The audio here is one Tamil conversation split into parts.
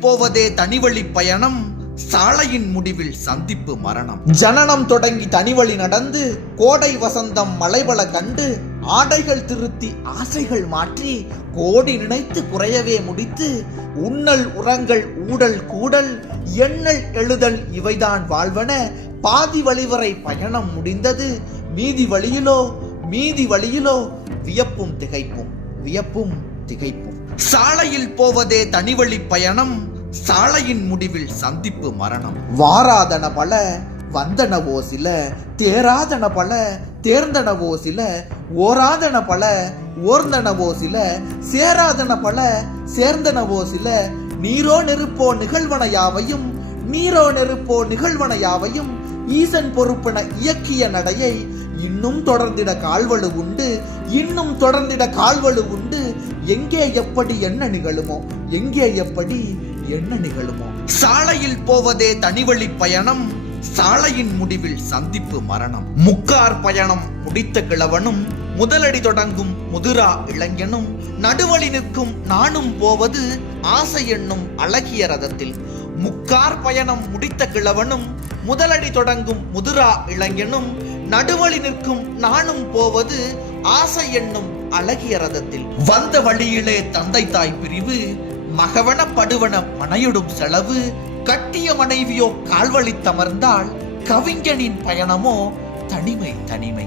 போவதே தனிவழி பயணம் சாலையின் முடிவில் சந்திப்பு மரணம். ஜனனம் தொடங்கி தனிவழி நடந்து கோடை வசந்தம் மலைபல கண்டு ஆடைகள் திருத்தி ஆசைகள் மாற்றி கோடி நினைத்து குறையவே முடித்து உண்ணல் உரங்கள் ஊடல் கூடல் எண்ணல் எழுதல் இவைதான் வாழ்வன பாதி வழிவரை பயணம் முடிந்தது மீதி வழியிலோ மீதி வழியிலோ வியப்பும் திகைப்பும் வியப்பும் திகைப்பும். சாலையில் போவதே தனிவழி பயணம் சாலையின் முடிவில் சந்திப்பு மரணம். வாராதன பல வந்தனவோ சில தேராதன பல தேர்ந்தனவோ சில ஓராதன பல ஓர்ந்தனவோ சில சேராதன பல சேர்ந்தனவோ சில நீரோ நெருப்போ நிகழ்வன யாவையும் நீரோ நெருப்போ நிகழ்வன யாவையும் ஈசன் பொறுப்பென இயக்கிய நடையை இன்னும் தொடர்ந்திட கால்வழு உண்டு இன்னும் தொடர்ந்திட கால்வழு உண்டு எங்கே எப்படி என்ன நிகழுமோ எங்கே எப்படி என்ன நிகழுமோ. சாலையில் போவதே தனிவழி பயணம் சாலையின் முடிவில் சந்திப்பு மரணம். முக்கார் பயணம் முடித்த கிழவனும் முதலடி தொடங்கும் முதுரா இளைஞனும் நடுவழி நிற்கும் நானும் போவது ஆசை என்னும் அழகிய ரதத்தில். முக்கார் பயணம் முடித்த கிழவனும் முதலடி தொடங்கும் முதுரா இளைஞனும் நடுவழி நிற்கும் நானும் போவது ஆசை என்னும் அழகிய ரதத்தில் வந்த வழியிலே தந்தை தாய் பிரிவு மகவன படுவன மனையுடும் செலவு கட்டிய மனைவியோ கால்வழி தமர்ந்தால் கவிஞனின் பயணமோ தனிமை தனிமை.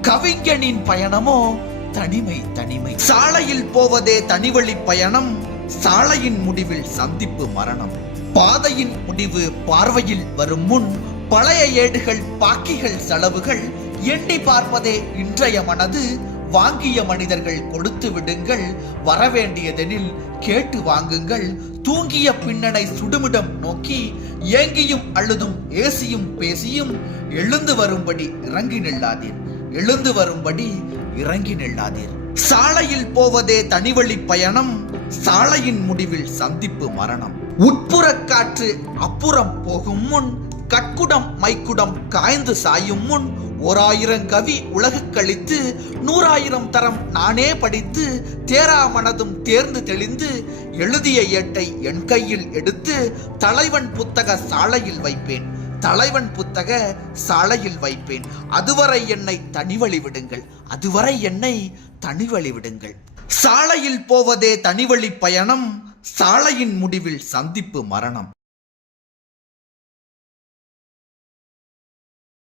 கவிஞனின் பயணமோ தனிமை தனிமை. சாலையில் போவதே தனிவழி பயணம் சாலையின் முடிவில் சந்திப்பு மரணம். பாதையின் முடிவு பார்வையில் வரும் முன் பழைய ஏடுகள் பாக்கிகள் செலவுகள் எண்ணி பார்ப்பதே இன்றைய மனது வாங்கிய மனிதர்கள் கொடுத்து விடுங்கள். வரவேண்டியதெனில் கேட்டு வாங்குங்கள். தூங்கிய பின்னனை சுடுமிடம் நோக்கி ஏங்கியும் அழுதும் ஏசியும் பேசியும் எழுந்து வரும்படி இறங்கி நில்லாதீர். எழுந்து வரும்படி இறங்கி நில்லாதீர். சாலையில் போவதே தனிவழி பயணம். சாலையின் முடிவில் சந்திப்பு மரணம். உட்புற காற்று அப்புறம் போகும் முன் கட்குடம் மைக்குடம் காய்ந்து சாயும் முன் ஓராயிரம் கவி உலகு கழித்து நூறாயிரம் தரம் நானே படித்து தேரா மனதும் தேர்ந்து தெளிந்து எழுதிய ஏட்டை என் கையில் எடுத்து தலைவன் புத்தக சாலையில் வைப்பேன். தலைவன் புத்தக சாலையில் வைப்பேன். அதுவரை என்னை தனிவழி விடுங்கள். அதுவரை என்னை தனிவழி விடுங்கள். சாலையில் போவதே தனிவழி பயணம் சாலையின் முடிவில் சந்திப்பு மரணம்.